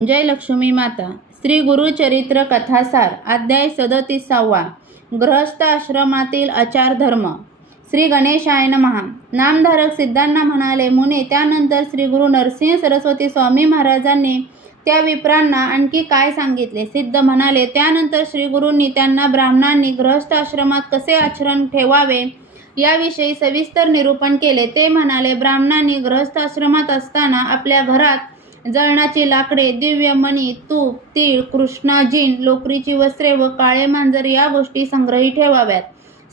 जय लक्ष्मी माता. श्री गुरुचरित्र कथासार अध्याय 37. गृहस्थ आश्रमातील आचार धर्म. श्री गणेशाय नमः. नामधारक सिद्धांना म्हणाले, मुने, त्यानंतर श्री गुरु नरसिंह सरस्वती स्वामी महाराजांनी त्या विप्रांना आणखी काय सांगितले? सिद्ध म्हणाले, त्यानंतर श्री गुरूंनी त्यांना ब्राह्मणांनी गृहस्थ आश्रमात कसे आचरण ठेवावे याविषयी सविस्तर निरूपण केले. ते म्हणाले, ब्राह्मणांनी गृहस्थ आश्रमात असताना आपल्या घरात जळणाची लाकडे, दिव्य मणी, तूप, तीळ, कृष्णाजीन, लोकरीची वस्त्रे व काळे मांजर या गोष्टी संग्रही ठेवाव्यात.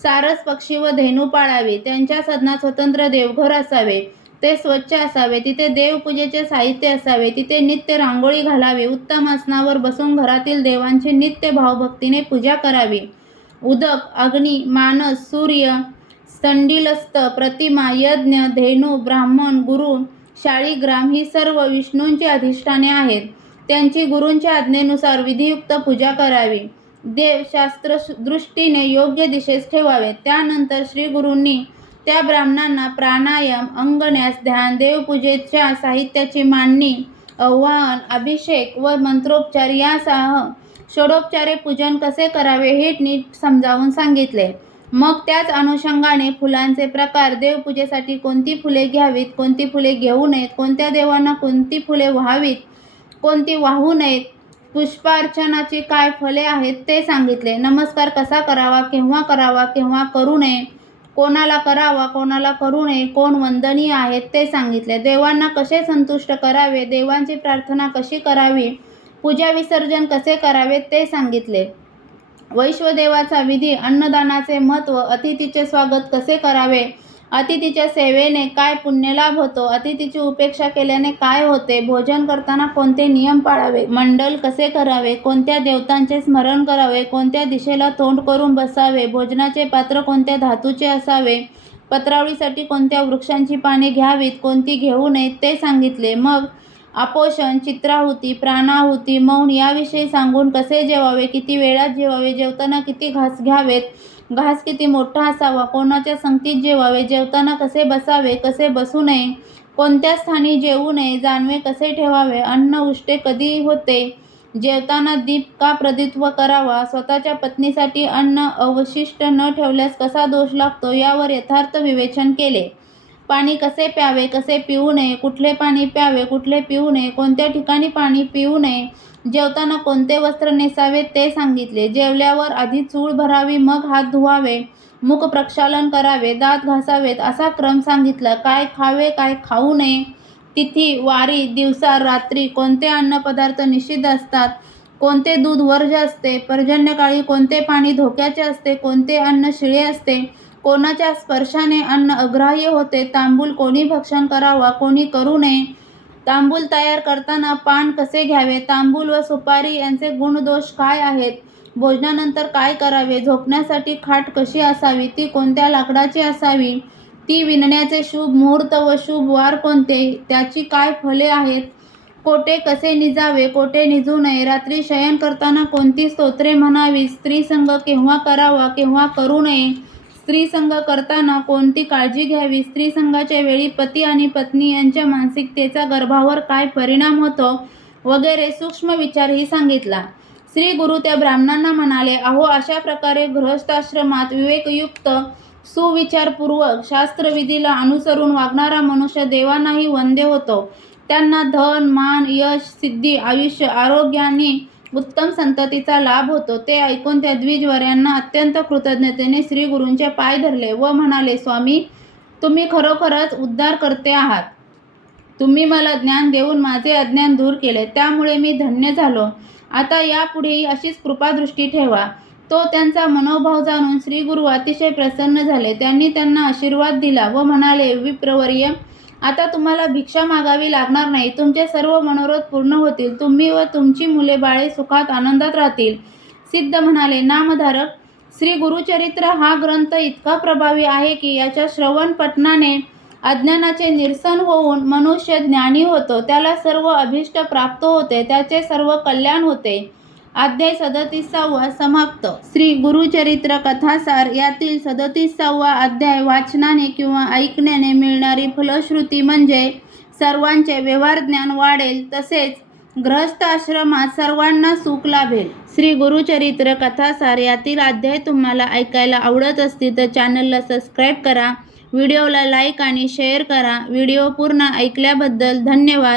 सारस, पक्षी व धेनू पाळावी. त्यांच्या सदनात स्वतंत्र देवघर असावे. ते स्वच्छ असावे. तिथे देवपूजेचे साहित्य असावे. तिथे नित्य रांगोळी घालावी. उत्तम आसनावर बसून घरातील देवांची नित्य भावभक्तीने पूजा करावी. उदक, अग्नी, मानस, सूर्य, संडिलस्त, प्रतिमा, यज्ञ, धेनू, ब्राह्मण, गुरु, शाळीग्राम ही सर्व विष्णूंची अधिष्ठाने आहेत. त्यांची गुरूंच्या आज्ञेनुसार विधियुक्त पूजा करावी. देव शास्त्रदृष्टीने योग्य दिशेस ठेवावे. त्यानंतर श्री गुरूंनी त्या ब्राह्मणांना प्राणायाम, अंगन्यास, ध्यान, देवपूजेच्या साहित्याची मांडणी, आवाहन, अभिषेक व मंत्रोपचार यासह षोडोपचारे पूजन कसे करावे हे नीट समजावून सांगितले. मग त्याच अनुषंगाने फुलांचे प्रकार, देवपूजेसाठी कोणती फुले घ्यावीत, कोणती फुले घेऊ नयेत, कोणत्या देवांना कोणती फुले वाहावीत, कोणती वाहू नयेत, पुष्पार्चनाची काय फले आहेत ते सांगितले. नमस्कार कसा करावा, केव्हा करू नये, कोणाला करावा, कोणाला करू नये, कोण वंदनीय आहेत ते सांगितले. देवांना कसे संतुष्ट करावे, देवांची प्रार्थना कशी करावी, पूजा विसर्जन कसे करावे ते सांगितले. वैश्वदेवाचा विधी, अन्नदानाचे महत्त्व, अतिथीचे स्वागत कसे करावे, अतिथीच्या सेवेने काय पुण्यलाभ होतो, अतिथीची उपेक्षा केल्याने काय होते, भोजन करताना कोणते नियम पाळावे, मंडल कसे करावे, कोणत्या देवतांचे स्मरण करावे, कोणत्या दिशेला तोंड करून बसावे, भोजनाचे पात्र कोणत्या धातूचे असावे, पत्रावळीसाठी कोणत्या वृक्षांची पाने घ्यावीत, कोणती घेऊ नयेत ते सांगितले. मग आपोषण, चित्राहुती, प्राणाहुती, मौन याविषयी सांगून कसे जेवावे, किती वेळात जेवावे, जेवताना किती घास घ्यावेत, घास किती मोठा असावा, कोणाच्या संगतीत जेवावे, जेवताना कसे बसावे, कसे बसू नये, कोणत्या स्थानी जेवू नये, जानवे कसे ठेवावे, अन्न उष्टे कधी होते, जेवताना दीप का प्रदीप्त करावा, स्वतःच्या पत्नीसाठी अन्न अवशिष्ट न ठेवल्यास कसा दोष लागतो यावर यथार्थ विवेचन केले. पाणी कसे प्यावे, कसे पिऊ नये, कुठले पाणी प्यावे, कुठले पिऊ नये, कोणत्या ठिकाणी पाणी पिऊ नये, जेवताना कोणते वस्त्र नेसावे ते सांगितले. जेवल्यावर आधी चूळ भरावी, मग हात धुवावे, मुख प्रक्षालन करावे, दात घासावेत असा क्रम सांगितला. काय खावे, काय खाऊ नये, तिथी, वारी, दिवसा, रात्री, कोणते अन्नपदार्थ निषिद्ध असतात, कोणते दूध वर्ज्य असते, पर्जन्यकाळी कोणते पाणी धोक्याचे असते, कोणते अन्न शिळे असते, कोणाच्या स्पर्शाने अन्न अग्राह्य होते, तांबूल कोणी भक्षण करावा, कोणी करू नये, तांबूल तयार करताना पान कसे घ्यावे, तांबूल व सुपारी यांचे गुणदोष काय आहेत, भोजनानंतर काय करावे, झोपण्यासाठी खाट कशी असावी, ती कोणत्या लाकडाची असावी, ती विणण्याचे शुभ मुहूर्त व शुभ वार कोणते, त्याची काय फले आहेत, कोठे कसे निजावे, कोठे निजू नये, रात्री शयन करताना कोणती स्तोत्रे म्हणावी, स्त्रीसंग केव्हा करावा, केव्हा करू नये, स्त्रीसंग करताना कोणती काळजी घ्यावी, स्त्रीसंगाच्या वेळी पती आणि पत्नी यांच्या मानसिकतेचा गर्भावर काय परिणाम होतो वगैरे सूक्ष्म विचारही सांगितला. श्री गुरु त्या ब्राह्मणांना म्हणाले, अहो, अशा प्रकारे गृहस्थाश्रमात विवेकयुक्त, सुविचारपूर्वक, शास्त्रविधीला अनुसरून वागणारा मनुष्य देवांनाही वंद्य होतो. त्यांना धन, मान, यश, सिद्धी, आयुष्य, आरोग्याने उत्तम संततीचा लाभ होतो. ते ऐकून त्या द्विजवर्यांना अत्यंत कृतज्ञतेने श्री गुरूंचे पाय धरले व म्हणाले, स्वामी, तुम्ही खरोखरच उद्धारकर्ते आहात. तुम्ही मला ज्ञान देऊन माझे अज्ञान दूर केले, त्यामुळे मी धन्य झालो. आता यापुढेही अशीच कृपादृष्टी ठेवा. तो त्यांचा मनोभाव जाणून श्री गुरु अतिशय प्रसन्न झाले. त्यांनी त्यांना आशीर्वाद दिला व म्हणाले, विप्रवर्य, आता तुम्हाला भिक्षा मागावी लागणार नाही. तुमचे सर्व मनोरथ पूर्ण होतील. तुम्ही व तुमची मुले बाळे सुखात आनंदात राहतील. सिद्ध म्हणाले, नामधारक, श्री गुरुचरित्र हा ग्रंथ इतका प्रभावी आहे की याच्या श्रवण पठणाने अज्ञानाचे निरसन होऊन मनुष्य ज्ञानी होतो. त्याला सर्व अभिष्ट प्राप्त होते. त्याचे सर्व कल्याण होते. अध्याय 37 समाप्त. श्री गुरुचरित्र कथासार यातील 37वा अध्याय वाचनाने किंवा ऐकण्याने मिळणारी फलश्रुती म्हणजे सर्वांचे व्यवहार ज्ञान वाढेल, तसेच गृहस्थ आश्रमात सर्वांना सुख लाभेल. श्री गुरुचरित्र कथासार यातील अध्याय तुम्हाला ऐकायला आवडत असतील तर चॅनलला सबस्क्राईब करा, व्हिडिओला लाईक आणि शेअर करा. व्हिडिओ पूर्ण ऐकल्याबद्दल धन्यवाद.